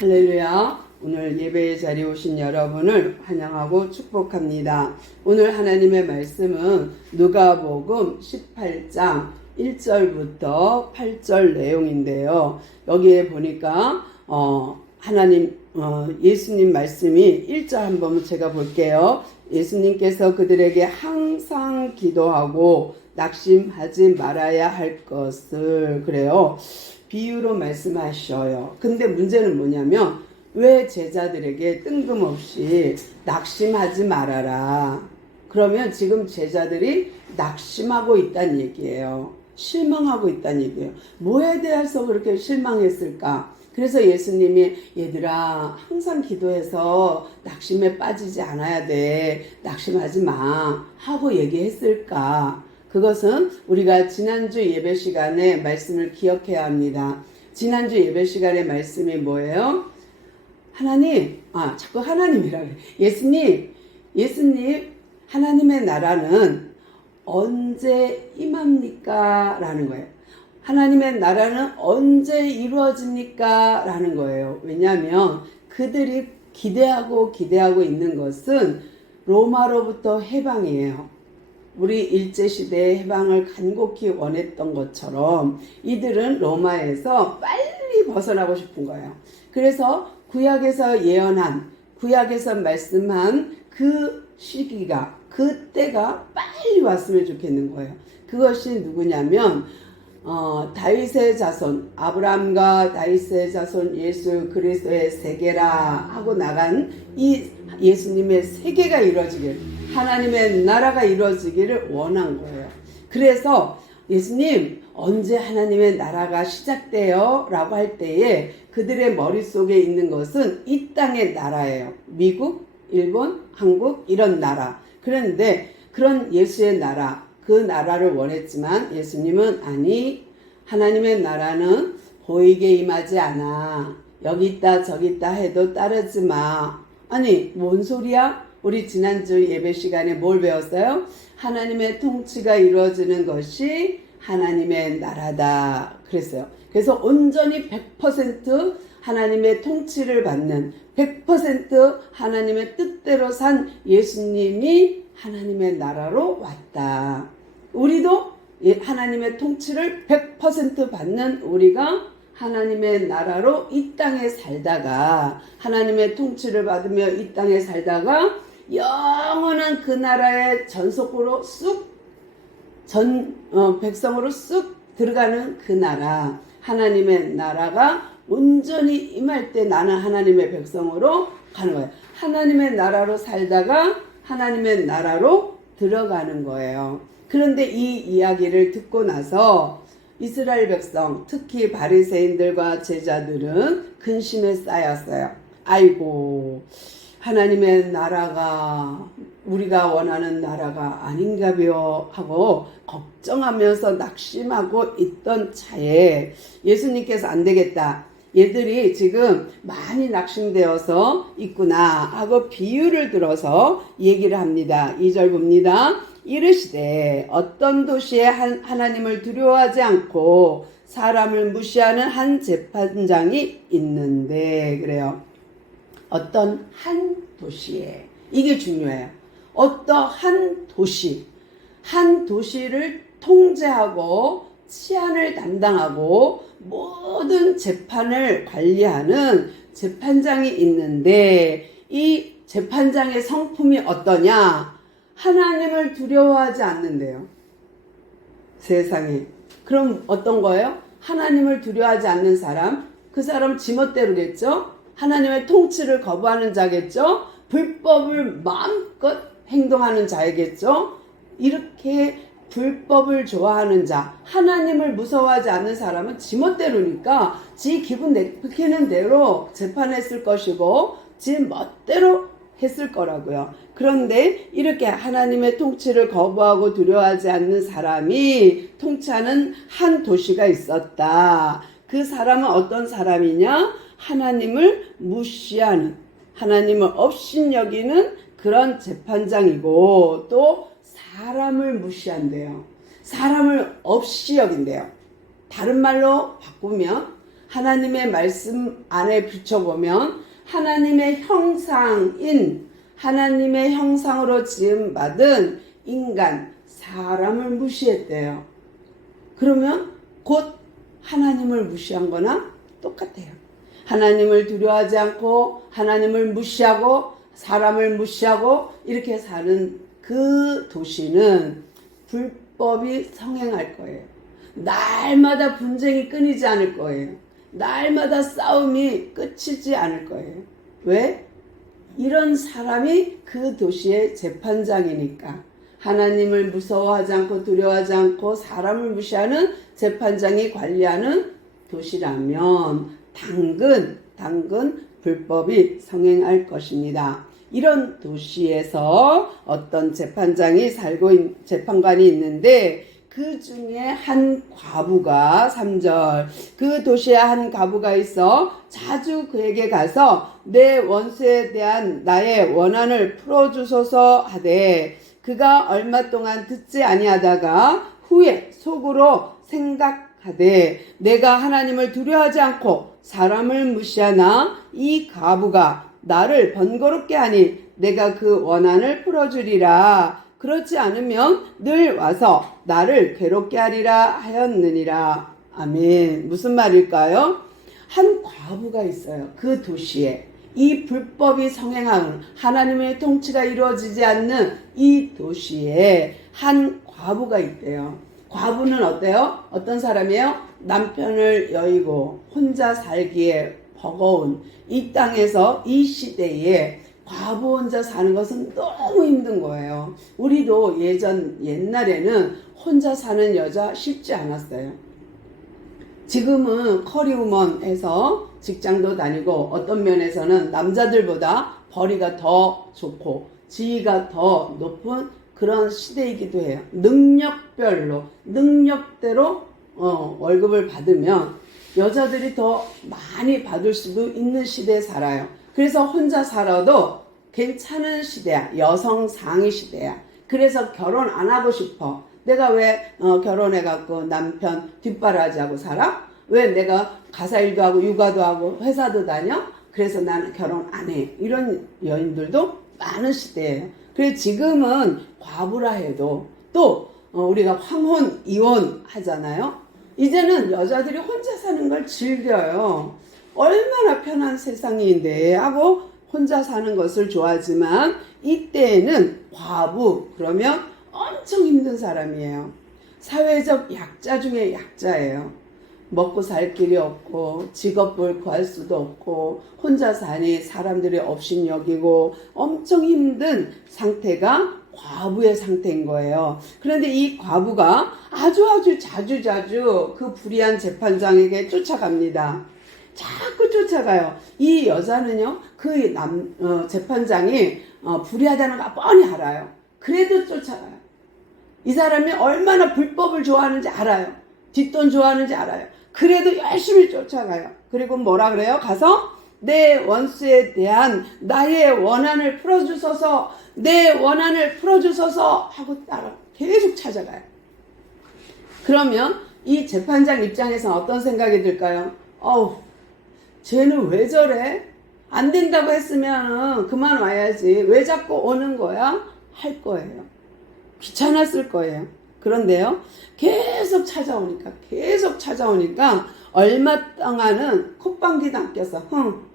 할렐루야. 오늘 예배의 자리에 오신 여러분을 환영하고 축복합니다. 오늘 하나님의 말씀은 누가복음 18장 1절부터 8절 내용인데요. 여기에 보니까 예수님 말씀이 1절 한번 제가 볼게요. 예수님께서 그들에게 항상 기도하고 낙심하지 말아야 할 것을 그래요. 비유로 말씀하셔요. 근데 문제는 뭐냐면 왜 제자들에게 뜬금없이 낙심하지 말아라. 그러면 지금 제자들이 낙심하고 있다는 얘기예요. 실망하고 있다는 얘기예요. 뭐에 대해서 그렇게 실망했을까? 그래서 예수님이 얘들아 항상 기도해서 낙심에 빠지지 않아야 돼. 낙심하지 마. 하고 얘기했을까? 그것은 우리가 지난주 예배 시간에 말씀을 기억해야 합니다. 지난주 예배 시간의 말씀이 뭐예요? 자꾸 하나님이라 그래. 예수님, 하나님의 나라는 언제 임합니까? 라는 거예요. 하나님의 나라는 언제 이루어집니까? 라는 거예요. 왜냐하면 그들이 기대하고 있는 것은 로마로부터 해방이에요. 우리 일제시대의 해방을 간곡히 원했던 것처럼 이들은 로마에서 빨리 벗어나고 싶은 거예요. 그래서 구약에서 예언한, 구약에서 말씀한 그 시기가, 그때가 빨리 왔으면 좋겠는 거예요. 그것이 누구냐면 다윗의 자손, 아브라함과 다윗의 자손 예수 그리스도의 세계라 하고 나간 이 예수님의 세계가 이루어지길, 하나님의 나라가 이루어지기를 원한 거예요. 그래서 예수님 언제 하나님의 나라가 시작돼요? 라고 할 때에 그들의 머릿속에 있는 것은 이 땅의 나라예요. 미국, 일본, 한국 이런 나라. 그런데 그런 예수의 나라, 그 나라를 원했지만 예수님은 아니, 하나님의 나라는 보이게 임하지 않아. 여기 있다 저기 있다 해도 따르지 마. 아니 뭔 소리야? 우리 지난주 예배 시간에 뭘 배웠어요? 하나님의 통치가 이루어지는 것이 하나님의 나라다 그랬어요. 그래서 온전히 100% 하나님의 통치를 받는 100% 하나님의 뜻대로 산 예수님이 하나님의 나라로 왔다. 우리도 하나님의 통치를 100% 받는 우리가 하나님의 나라로 이 땅에 살다가, 하나님의 통치를 받으며 이 땅에 살다가 영원한 그 나라의 전속으로 백성으로 쑥 들어가는 그 나라, 하나님의 나라가 온전히 임할 때 나는 하나님의 백성으로 가는 거예요. 하나님의 나라로 살다가 하나님의 나라로 들어가는 거예요. 그런데 이 이야기를 듣고 나서 이스라엘 백성, 특히 바리새인들과 제자들은 근심에 쌓였어요. 아이고, 하나님의 나라가 우리가 원하는 나라가 아닌가벼 하고 걱정하면서 낙심하고 있던 차에 예수님께서 안 되겠다. 얘들이 지금 많이 낙심되어서 있구나 하고 비유를 들어서 얘기를 합니다. 2절 봅니다. 이르시되 어떤 도시에 하나님을 두려워하지 않고 사람을 무시하는 한 재판장이 있는데 그래요. 어떤 한 도시에, 이게 중요해요. 어떠한 도시, 한 도시를 통제하고 치안을 담당하고 모든 재판을 관리하는 재판장이 있는데 이 재판장의 성품이 어떠냐? 하나님을 두려워하지 않는데요. 세상에. 그럼 어떤 거예요? 하나님을 두려워하지 않는 사람, 그 사람 지멋대로겠죠? 하나님의 통치를 거부하는 자겠죠? 불법을 마음껏 행동하는 자이겠죠? 이렇게 불법을 좋아하는 자, 하나님을 무서워하지 않는 사람은 지멋대로니까 지 기분 내키는 대로 재판했을 것이고 지 멋대로 했을 거라고요. 그런데 이렇게 하나님의 통치를 거부하고 두려워하지 않는 사람이 통치하는 한 도시가 있었다. 그 사람은 어떤 사람이냐? 하나님을 무시하는, 하나님을 업신여기는 그런 재판장이고 또 사람을 무시한대요. 사람을 없이 여긴대요. 다른 말로 바꾸면 하나님의 말씀 안에 비춰보면 하나님의 형상인 하나님의 형상으로 지음받은 인간, 사람을 무시했대요. 그러면 곧 하나님을 무시한 거나 똑같아요. 하나님을 두려워하지 않고 하나님을 무시하고 사람을 무시하고 이렇게 사는 그 도시는 불법이 성행할 거예요. 날마다 분쟁이 끊이지 않을 거예요. 날마다 싸움이 끝이지 않을 거예요. 왜? 이런 사람이 그 도시의 재판장이니까. 하나님을 무서워하지 않고 두려워하지 않고 사람을 무시하는 재판장이 관리하는 도시라면 당근 불법이 성행할 것입니다. 이런 도시에서 어떤 재판장이 재판관이 있는데 그 중에 한 과부가 3절 그 도시에 한 과부가 있어 자주 그에게 가서 내 원수에 대한 나의 원한을 풀어주소서 하되 그가 얼마 동안 듣지 아니하다가 후에 속으로 생각하되 내가 하나님을 두려워하지 않고 사람을 무시하나 이 과부가 나를 번거롭게 하니 내가 그 원한을 풀어주리라. 그렇지 않으면 늘 와서 나를 괴롭게 하리라 하였느니라. 아멘. 무슨 말일까요? 한 과부가 있어요. 그 도시에. 이 불법이 성행하는 하나님의 통치가 이루어지지 않는 이 도시에 한 과부가 있대요. 과부는 어때요? 어떤 사람이에요? 남편을 여의고 혼자 살기에 버거운 이 땅에서 이 시대에 과부 혼자 사는 것은 너무 힘든 거예요. 우리도 옛날에는 혼자 사는 여자 쉽지 않았어요. 지금은 커리우먼에서 직장도 다니고 어떤 면에서는 남자들보다 벌이가 더 좋고 지위가 더 높은 그런 시대이기도 해요. 능력대로 월급을 받으면 여자들이 더 많이 받을 수도 있는 시대에 살아요. 그래서 혼자 살아도 괜찮은 시대야. 여성 상위 시대야. 그래서 결혼 안 하고 싶어. 내가 왜 결혼해갖고 남편 뒷바라지하고 살아? 왜 내가 가사일도 하고 육아도 하고 회사도 다녀? 그래서 나는 결혼 안 해. 이런 여인들도 많은 시대예요. 그래서 지금은 과부라 해도 또 우리가 황혼, 이혼 하잖아요. 이제는 여자들이 혼자 사는 걸 즐겨요. 얼마나 편한 세상인데 하고 혼자 사는 것을 좋아하지만 이때에는 과부 그러면 엄청 힘든 사람이에요. 사회적 약자 중에 약자예요. 먹고 살 길이 없고 직업을 구할 수도 없고 혼자 사니 사람들이 업신여기고 엄청 힘든 상태가 과부의 상태인 거예요. 그런데 이 과부가 아주 자주 그 불의한 재판장에게 쫓아갑니다. 자꾸 쫓아가요. 이 여자는요, 그 재판장이 불의하다는 거 뻔히 알아요. 그래도 쫓아가요. 이 사람이 얼마나 불법을 좋아하는지 알아요. 뒷돈 좋아하는지 알아요. 그래도 열심히 쫓아가요. 그리고 뭐라 그래요? 가서 내 원수에 대한 나의 원한을 풀어주소서, 내 원한을 풀어주소서 하고 따라 계속 찾아가요. 그러면 이 재판장 입장에서는 어떤 생각이 들까요? 쟤는 왜 저래? 안 된다고 했으면 그만 와야지. 왜 자꾸 오는 거야? 할 거예요. 귀찮았을 거예요. 그런데요, 계속 찾아오니까 얼마 동안은 콧방귀도 안 껴서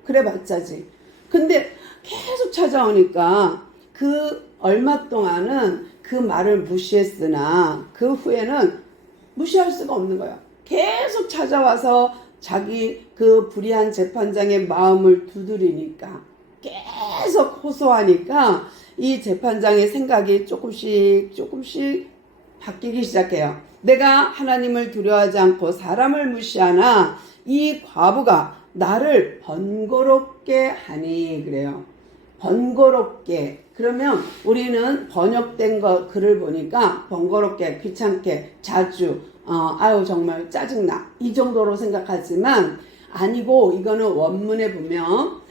그래 봤자지. 근데 계속 찾아오니까 그 얼마 동안은 그 말을 무시했으나 그 후에는 무시할 수가 없는 거예요. 계속 찾아와서 자기 그 불의한 재판장의 마음을 두드리니까 계속 호소하니까 이 재판장의 생각이 조금씩 바뀌기 시작해요. 내가 하나님을 두려워하지 않고 사람을 무시하나 이 과부가 나를 번거롭게 하니 그래요. 번거롭게. 그러면 우리는 번역된 글을 보니까 번거롭게, 귀찮게, 자주, 아유 정말 짜증나 이 정도로 생각하지만 아니고 이거는 원문에 보면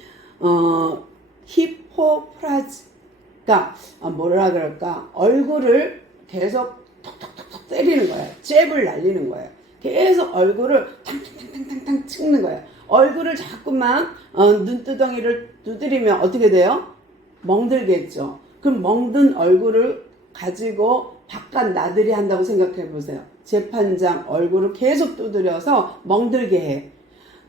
히포프라즈가 뭐라 그럴까 얼굴을 계속 톡톡톡톡 때리는 거예요. 잽을 날리는 거예요. 계속 얼굴을 탕탕탕탕탕 찍는 거예요. 얼굴을 자꾸만 눈두덩이를 두드리면 어떻게 돼요? 멍들겠죠. 그럼 멍든 얼굴을 가지고 바깥 나들이 한다고 생각해 보세요. 재판장 얼굴을 계속 두드려서 멍들게 해.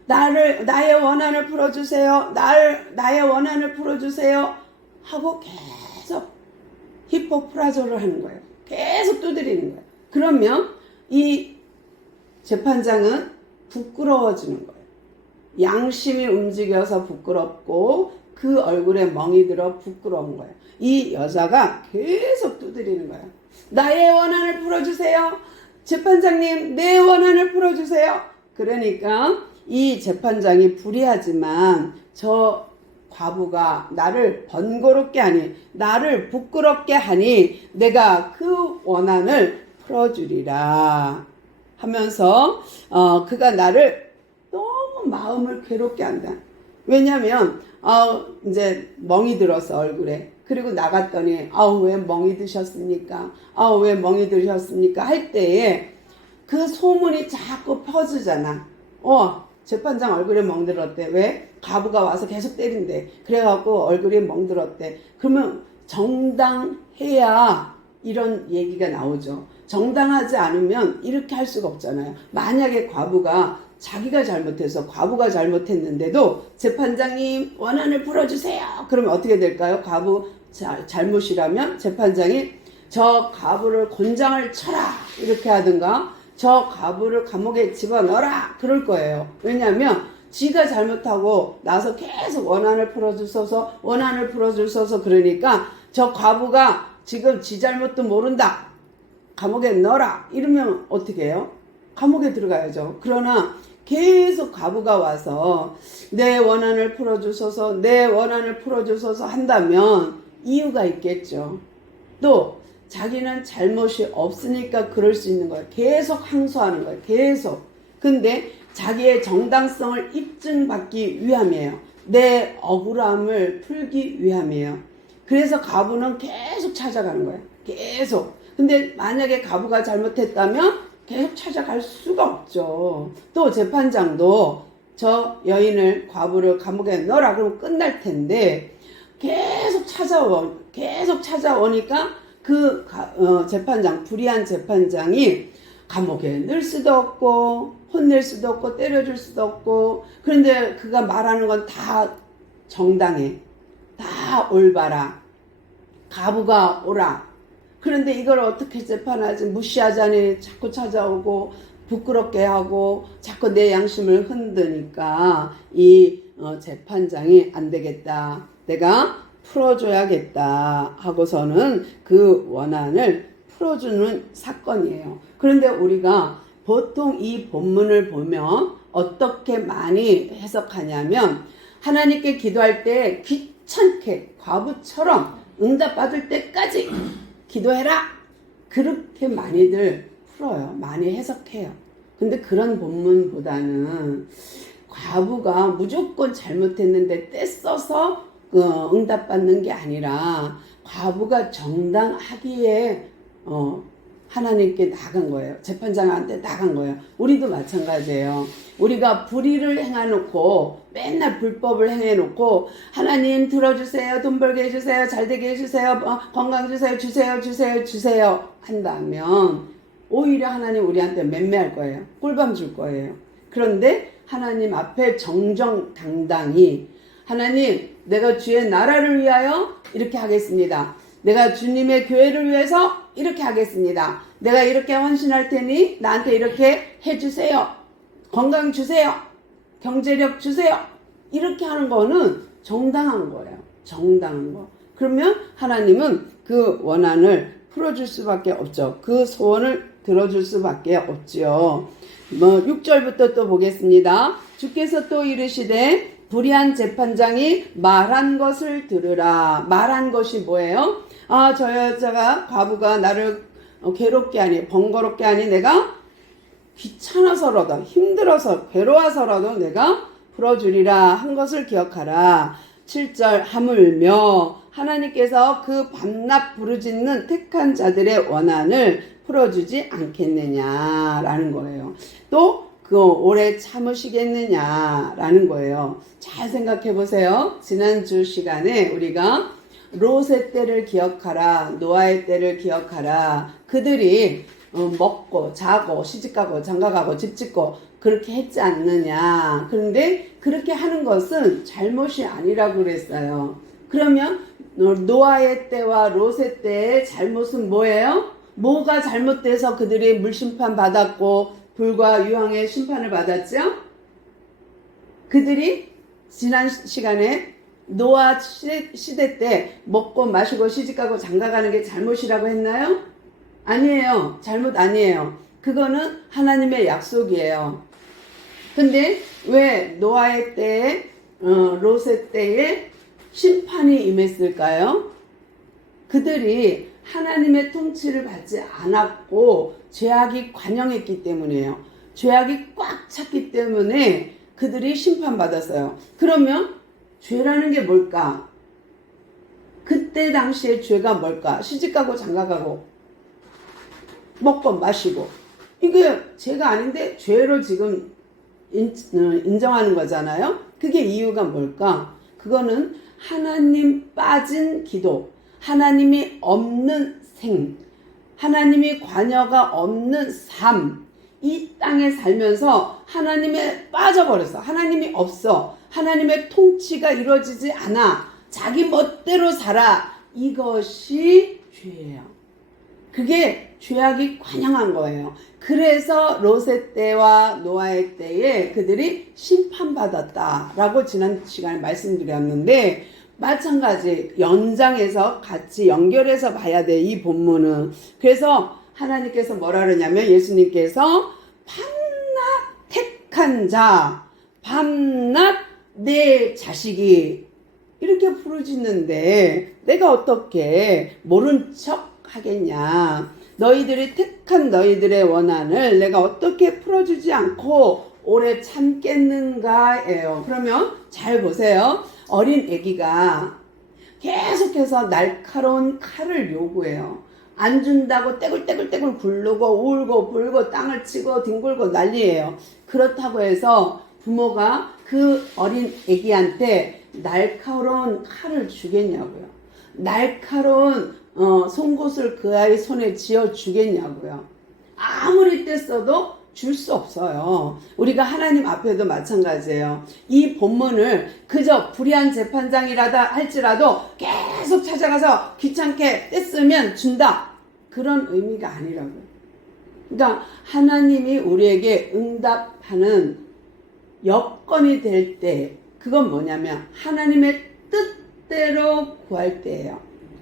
나의 원한을 풀어주세요. 나의 원한을 풀어주세요. 하고 계속 히포프라조를 하는 거예요. 계속 두드리는 거예요. 그러면 이 재판장은 부끄러워지는 거예요. 양심이 움직여서 부끄럽고 그 얼굴에 멍이 들어 부끄러운 거예요. 이 여자가 계속 두드리는 거예요. 나의 원한을 풀어주세요. 재판장님, 내 원한을 풀어주세요. 그러니까 이 재판장이 불의하지만 저 과부가 나를 번거롭게 하니, 나를 부끄럽게 하니 내가 그 원한을 풀어주리라 하면서 그가 나를 너무 마음을 괴롭게 한다. 왜냐면 이제 멍이 들어서 얼굴에. 그리고 나갔더니 왜 멍이 드셨습니까? 왜 멍이 드셨습니까? 할 때에 그 소문이 자꾸 퍼지잖아. 재판장 얼굴에 멍들었대. 왜? 과부가 와서 계속 때린대. 그래갖고 얼굴에 멍들었대. 그러면 정당해야 이런 얘기가 나오죠. 정당하지 않으면 이렇게 할 수가 없잖아요. 만약에 과부가 자기가 잘못해서 과부가 잘못했는데도 재판장님 원한을 풀어주세요. 그러면 어떻게 될까요? 과부 잘못이라면 재판장이 저 과부를 곤장을 쳐라 이렇게 하든가 저 과부를 감옥에 집어넣어라 그럴 거예요. 왜냐하면 지가 잘못하고 나서 계속 원한을 풀어주소서 그러니까 저 과부가 지금 지 잘못도 모른다. 감옥에 넣어라. 이러면 어떻게 해요? 감옥에 들어가야죠. 그러나 계속 과부가 와서 내 원한을 풀어주소서 한다면 이유가 있겠죠. 또 자기는 잘못이 없으니까 그럴 수 있는 거예요. 계속 항소하는 거예요. 계속. 근데 자기의 정당성을 입증받기 위함이에요. 내 억울함을 풀기 위함이에요. 그래서 과부는 계속 찾아가는 거예요. 계속. 근데 만약에 과부가 잘못했다면 계속 찾아갈 수가 없죠. 또 재판장도 저 여인을 과부를 감옥에 넣어라 그러면 끝날 텐데 계속 찾아오니까 그 불의한 재판장이 감옥에 넣을 수도 없고 혼낼 수도 없고 때려줄 수도 없고 그런데 그가 말하는 건 다 정당해. 다 올바라. 과부가 오라. 그런데 이걸 어떻게 재판하지? 무시하자니 자꾸 찾아오고 부끄럽게 하고 자꾸 내 양심을 흔드니까 이 재판장이 안 되겠다. 내가 풀어줘야겠다 하고서는 그 원한을 풀어주는 사건이에요. 그런데 우리가 보통 이 본문을 보면 어떻게 많이 해석하냐면 하나님께 기도할 때 귀찮게 과부처럼 응답받을 때까지 기도해라. 그렇게 많이들 풀어요. 많이 해석해요. 근데 그런 본문보다는 과부가 무조건 잘못했는데 떼써서 응답받는 게 아니라 과부가 정당하기에 하나님께 나간 거예요. 재판장한테 나간 거예요. 우리도 마찬가지예요. 우리가 불의를 행해놓고 맨날 불법을 행해놓고 하나님 들어주세요. 돈 벌게 해주세요. 잘되게 해주세요. 건강 주세요. 한다면 오히려 하나님 우리한테 맴매할 거예요. 꿀밤 줄 거예요. 그런데 하나님 앞에 정정당당히 하나님 내가 주의 나라를 위하여 이렇게 하겠습니다. 내가 주님의 교회를 위해서 이렇게 하겠습니다. 내가 이렇게 헌신할 테니 나한테 이렇게 해주세요. 건강 주세요. 경제력 주세요. 이렇게 하는 거는 정당한 거예요. 정당한 거. 그러면 하나님은 그 원한을 풀어줄 수밖에 없죠. 그 소원을 들어줄 수밖에 없죠. 6절부터 또 보겠습니다. 주께서 또 이르시되 불의한 재판장이 말한 것을 들으라. 말한 것이 뭐예요? 저 여자가 과부가 나를 괴롭게 하니 번거롭게 하니 내가 귀찮아서라도 힘들어서 괴로워서라도 내가 풀어주리라 한 것을 기억하라. 7절 하물며 하나님께서 그 밤낮 부르짖는 택한 자들의 원한을 풀어주지 않겠느냐라는 거예요. 또 그 오래 참으시겠느냐라는 거예요. 잘 생각해 보세요. 지난주 시간에 우리가 롯의 때를 기억하라, 노아의 때를 기억하라. 그들이 먹고 자고 시집가고 장가가고 집짓고 그렇게 했지 않느냐. 그런데 그렇게 하는 것은 잘못이 아니라고 그랬어요. 그러면 노아의 때와 롯의 때의 잘못은 뭐예요? 뭐가 잘못돼서 그들이 물심판 받았고 불과 유황의 심판을 받았죠? 그들이 지난 시간에 노아 시대 때 먹고 마시고 시집가고 장가가는 게 잘못이라고 했나요? 아니에요. 잘못 아니에요. 그거는 하나님의 약속이에요. 근데 왜 노아의 때에 롯의 때에 심판이 임했을까요? 그들이 하나님의 통치를 받지 않았고 죄악이 관영했기 때문이에요. 죄악이 꽉 찼기 때문에 그들이 심판받았어요. 그러면 죄라는 게 뭘까? 그때 당시에 죄가 뭘까? 시집가고 장가가고 먹고 마시고 이게 죄가 아닌데 죄로 지금 인정하는 거잖아요. 그게 이유가 뭘까? 그거는 하나님 빠진 기도, 하나님이 없는 생, 하나님이 관여가 없는 삶, 이 땅에 살면서 하나님에 빠져버렸어. 하나님이 없어. 하나님의 통치가 이루어지지 않아. 자기 멋대로 살아. 이것이 죄예요. 그게 죄악이 관영한 거예요. 그래서 롯의 때와 노아의 때에 그들이 심판받았다라고 지난 시간에 말씀드렸는데 마찬가지 연장해서 같이 연결해서 봐야 돼. 이 본문은. 그래서 하나님께서 뭐라 그러냐면 예수님께서 밤낮 택한 자, 밤낮 내 자식이 이렇게 부르짖는데 내가 어떻게 모른 척 하겠냐. 너희들이 택한 너희들의 원한을 내가 어떻게 풀어주지 않고 오래 참겠는가예요. 그러면 잘 보세요. 어린 아기가 계속해서 날카로운 칼을 요구해요. 안 준다고 떼굴떼굴떼굴 굴르고 울고 불고 땅을 치고 뒹굴고 난리예요. 그렇다고 해서 부모가 그 어린 아기한테 날카로운 칼을 주겠냐고요. 날카로운 송곳을 그 아이 손에 쥐어 주겠냐고요. 아무리 뗐어도 줄 수 없어요. 우리가 하나님 앞에도 마찬가지예요. 이 본문을 그저 불의한 재판장이라다 할지라도 계속 찾아가서 귀찮게 뗐으면 준다. 그런 의미가 아니라고요. 그러니까 하나님이 우리에게 응답하는 여건이 될 때 그건 뭐냐면 하나님의 뜻대로 구할 때예요.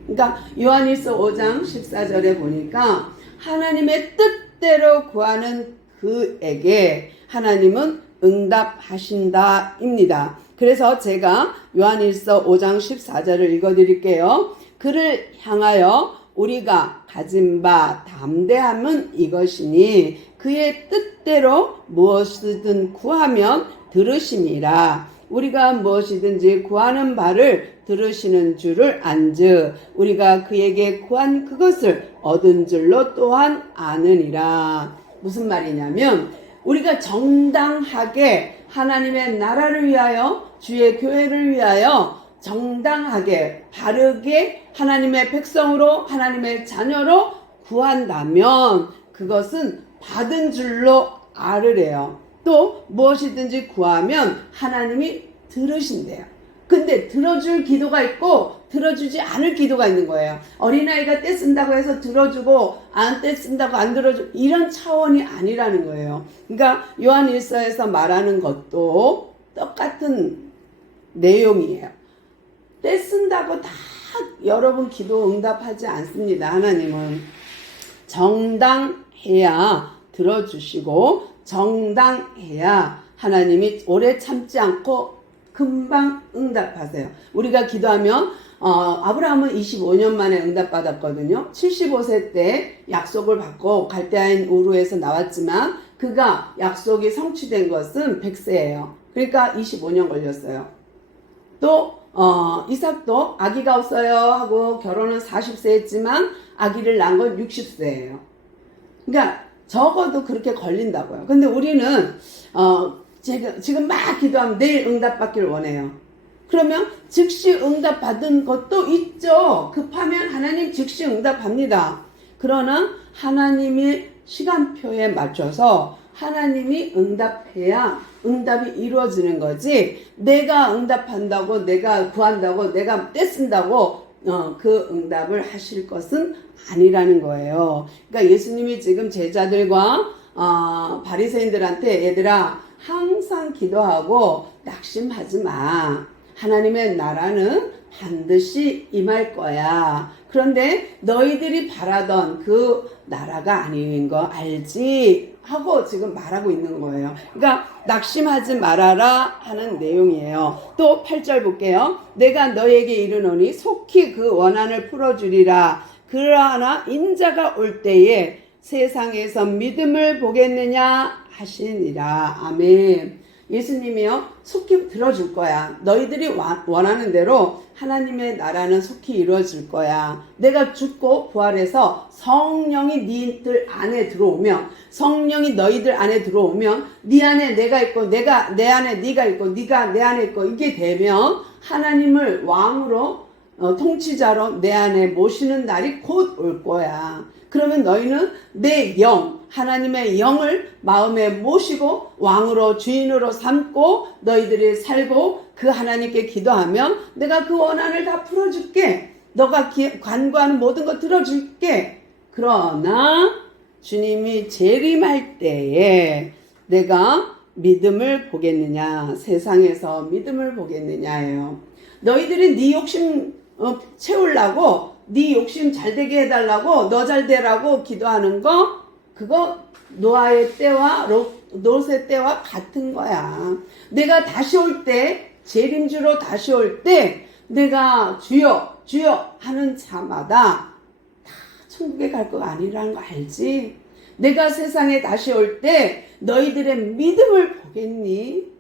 그러니까 요한일서 5장 14절에 보니까 하나님의 뜻대로 구하는 그에게 하나님은 응답하신다입니다. 그래서 제가 요한일서 5장 14절을 읽어드릴게요. 그를 향하여 우리가 가진 바 담대함은 이것이니 그의 뜻대로 무엇이든 구하면 들으시니라. 우리가 무엇이든지 구하는 바를 들으시는 줄을 안즉 우리가 그에게 구한 그것을 얻은 줄로 또한 아느니라. 무슨 말이냐면 우리가 정당하게 하나님의 나라를 위하여 주의 교회를 위하여 정당하게 바르게 하나님의 백성으로 하나님의 자녀로 구한다면 그것은 받은 줄로 알으래요. 또 무엇이든지 구하면 하나님이 들으신대요. 근데 들어줄 기도가 있고 들어주지 않을 기도가 있는 거예요. 어린아이가 떼쓴다고 해서 들어주고 안 떼쓴다고 안 들어주고 이런 차원이 아니라는 거예요. 그러니까 요한일서에서 말하는 것도 똑같은 내용이에요. 떼쓴다고 다 여러분 기도 응답하지 않습니다. 하나님은 정당해야 들어주시고 정당해야 하나님이 오래 참지 않고 금방 응답하세요. 우리가 기도하면 아브라함은 25년 만에 응답받았거든요. 75세 때 약속을 받고 갈대아인 우르에서 나왔지만 그가 약속이 성취된 것은 100세예요. 그러니까 25년 걸렸어요. 또 이삭도 아기가 없어요 하고 결혼은 40세 했지만 아기를 낳은 건 60세예요. 그러니까 적어도 그렇게 걸린다고요. 근데 우리는 지금 막 기도하면 내일 응답받기를 원해요. 그러면 즉시 응답받은 것도 있죠. 급하면 하나님 즉시 응답합니다. 그러나 하나님이 시간표에 맞춰서 하나님이 응답해야 응답이 이루어지는 거지, 내가 응답한다고, 내가 구한다고, 내가 떼쓴다고 그 응답을 하실 것은 아니라는 거예요. 그러니까 예수님이 지금 제자들과 바리새인들한테 얘들아 항상 기도하고 낙심하지 마. 하나님의 나라는 반드시 임할 거야. 그런데 너희들이 바라던 그 나라가 아닌 거 알지? 하고 지금 말하고 있는 거예요. 그러니까 낙심하지 말아라 하는 내용이에요. 또 8절 볼게요. 내가 너에게 이르노니 속히 그 원한을 풀어주리라. 그러나 인자가 올 때에 세상에서 믿음을 보겠느냐 하시니라. 아멘. 예수님이요 속히 들어줄 거야. 너희들이 원하는 대로 하나님의 나라는 속히 이루어질 거야. 내가 죽고 부활해서 성령이 니들 안에 들어오면, 성령이 너희들 안에 들어오면 네 안에 내가 있고 내가 내 안에 네가 있고 네가 내 안에 있고 이게 되면 하나님을 왕으로 통치자로 내 안에 모시는 날이 곧 올 거야. 그러면 너희는 내 영, 하나님의 영을 마음에 모시고 왕으로 주인으로 삼고 너희들이 살고 그 하나님께 기도하면 내가 그 원한을 다 풀어줄게. 너가 간구하는 모든 거 들어줄게. 그러나 주님이 재림할 때에 내가 믿음을 보겠느냐, 세상에서 믿음을 보겠느냐예요. 너희들이 네 욕심 채우려고, 네 욕심 잘 되게 해달라고, 너 잘 되라고 기도하는 거, 그거 노아의 때와 롯의 때와 같은 거야. 내가 다시 올 때, 재림주로 다시 올 때 내가 주여 주여 하는 자마다 다 천국에 갈 거 아니라는 거 알지? 내가 세상에 다시 올 때 너희들의 믿음을 보겠니?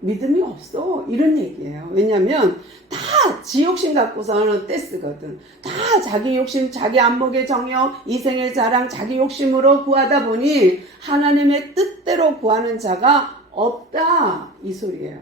믿음이 없어. 이런 얘기예요. 왜냐면 다 지 욕심 갖고서는 떼쓰거든. 다 자기 욕심, 자기 안목의 정욕, 이생의 자랑, 자기 욕심으로 구하다 보니 하나님의 뜻대로 구하는 자가 없다. 이 소리예요.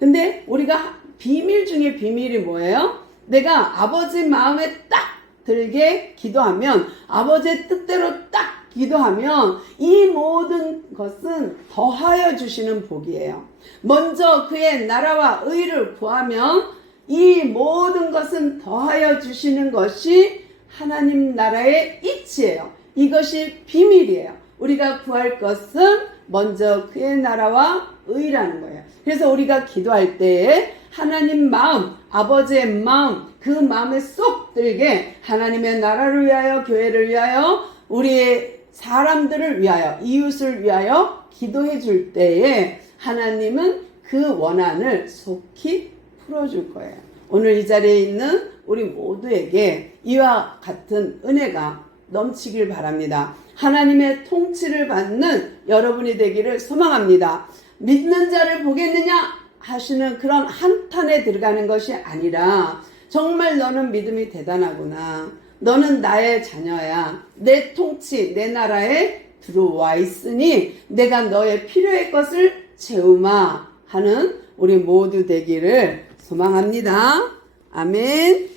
근데 우리가 비밀 중에 비밀이 뭐예요? 내가 아버지 마음에 딱 들게 기도하면, 아버지의 뜻대로 딱 기도하면 이 모든 것은 더하여 주시는 복이에요. 먼저 그의 나라와 의를 구하면 이 모든 것은 더하여 주시는 것이 하나님 나라의 이치예요. 이것이 비밀이에요. 우리가 구할 것은 먼저 그의 나라와 의라는 거예요. 그래서 우리가 기도할 때에 하나님 마음, 아버지의 마음, 그 마음에 쏙 들게 하나님의 나라를 위하여, 교회를 위하여, 우리의 사람들을 위하여, 이웃을 위하여 기도해 줄 때에 하나님은 그 원한을 속히 풀어줄 거예요. 오늘 이 자리에 있는 우리 모두에게 이와 같은 은혜가 넘치길 바랍니다. 하나님의 통치를 받는 여러분이 되기를 소망합니다. 믿는 자를 보겠느냐 하시는 그런 한탄에 들어가는 것이 아니라 정말 너는 믿음이 대단하구나. 너는 나의 자녀야. 내 통치, 내 나라에 들어와 있으니 내가 너의 필요의 것을 채우마 하는 우리 모두 되기를 소망합니다. 아멘.